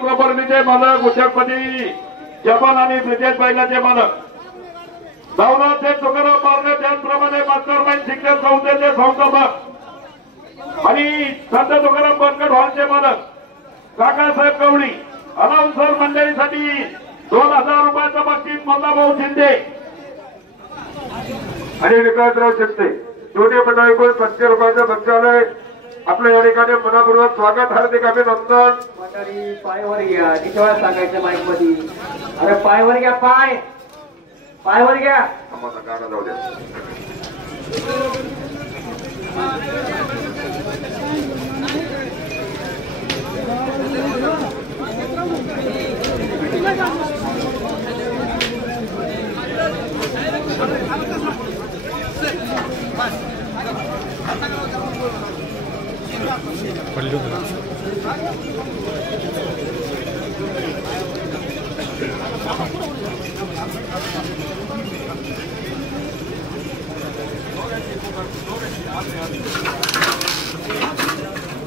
प्रॉपर्टीचे मालक उद्योगपती जपान आणि ब्रिजेश बैलाचे मालक दौलतचे तुकाराम मार्गे त्याचप्रमाणे मास्टर माइंड शिक्षण संस्थेचे संस्थापक आणि संत तुकाराम बंकट हॉलचे मालक काकासाहेब कवळी अनाउन्सर मंडळीसाठी 2000 रुपयाचं बक्षीस मल्लाभाऊ शिंदे आणि विकासराव शिंदे दोन्ही मंडळीकडून 500 रुपयाचं बक्षालय आपल्या या ठिकाणी मनापूर्वक स्वागत हार्दिक अभिनंदन। मंडळी पायवर घ्या किती वेळा सांगायचं माईक मध्ये अरे पायवर घ्या पायवर घ्या आम्हाला गाणं जाऊ द्या।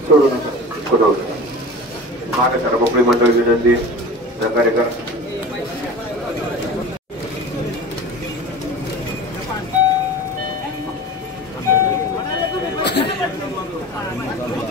सोडू नका मागे सर्व मोकळी मंडळी विनंती सहकार्य करा। जपान